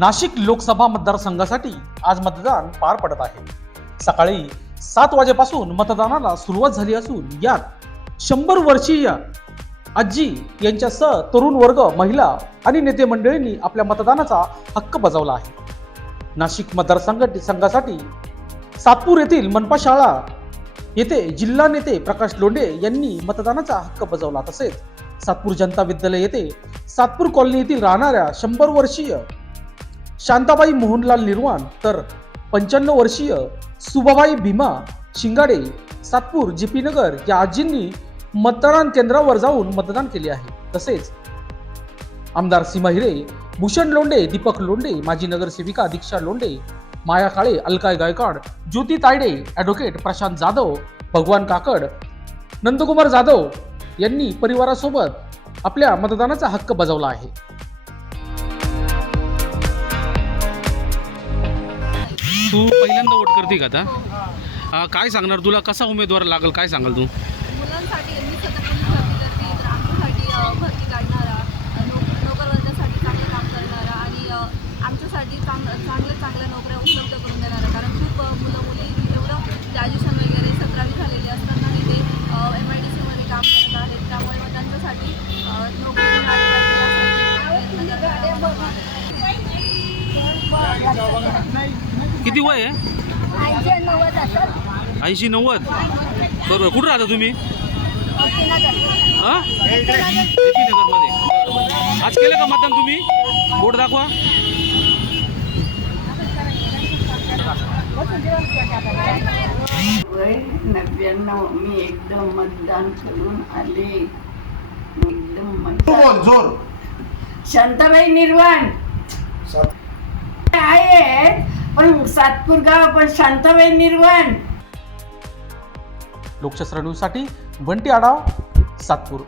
नाशिक लोकसभा मतदारसंघासाठी आज मतदान पार पडत आहे। सकाळी 7 वाजेपासून मतदानाला सुरुवात झाली असून यात 100 वर्षीय आजी यांच्यासह तरुण वर्ग, महिला आणि नेते मंडळींनी आपल्या मतदानाचा हक्क बजावला आहे। नाशिक मतदारसंघासाठी सातपूर येथील मनपा शाळा येथे जिल्हा नेते प्रकाश लोंढे यांनी मतदानाचा हक्क बजावला। तसेच सातपूर जनता विद्यालय येथे सातपूर कॉलनी येथील राहणाऱ्या 100 वर्षीय शांताबाई मोहनलाल निर्वाण तर 95 वर्षीय सुभाबाई भीमा शिंगाडे सातपूर जीपी नगर या आजींनी मतदान केंद्रावर जाऊन मतदान केले आहे। तसेच आमदार सीमा हिरे, भूषण लोंढे, दीपक लोंढे, माजी नगरसेविका दीक्षा लोंढे, माया काळे, अलकाय गायकवाड, ज्योती तायडे, ॲडव्होकेट प्रशांत जाधव, भगवान काकड, नंदकुमार जाधव यांनी परिवारासोबत आपल्या मतदानाचा हक्क बजावला आहे। तू पहिल्यांदा वोट करते का आता? काय सांगणार, तुला कसा उमेदवार लागेल, काय सांगाल तू? मुलांसाठी मी स्वतः पोलीस भरती करते, तर आमच्यासाठी भरती काढणारा, नोकरवर्गासाठी चांगलं काम करणारा आणि आमच्यासाठी चांगल्या नोकऱ्या उपलब्ध करून देणारा। कारण खूप मुलं मुली एवढं ग्रॅज्युएशन वगैरे 17वी झालेली असताना ते MIDC मध्ये काम करत आहेत, त्यामुळे मग त्यांच्यासाठी नोकरी मिळाली पाहिजे यासाठी प्रयत्न करणार। किती वय आहे? 80-90. बरोबर. कुठं राहता तुम्ही? हां, जीपी नगरमध्ये। आज केलं का मतदान तुम्ही? बोट दाखवा। वय 99. मी एकदम मतदान करून आले, एकदम मतदान। जोर शांताबाई निर्वाण आहे, पण सातपूर गाव, पण शांताबाई निर्वाण। लोकशास्त्र न्यूजसाठी बंटी आढाव, सातपूर।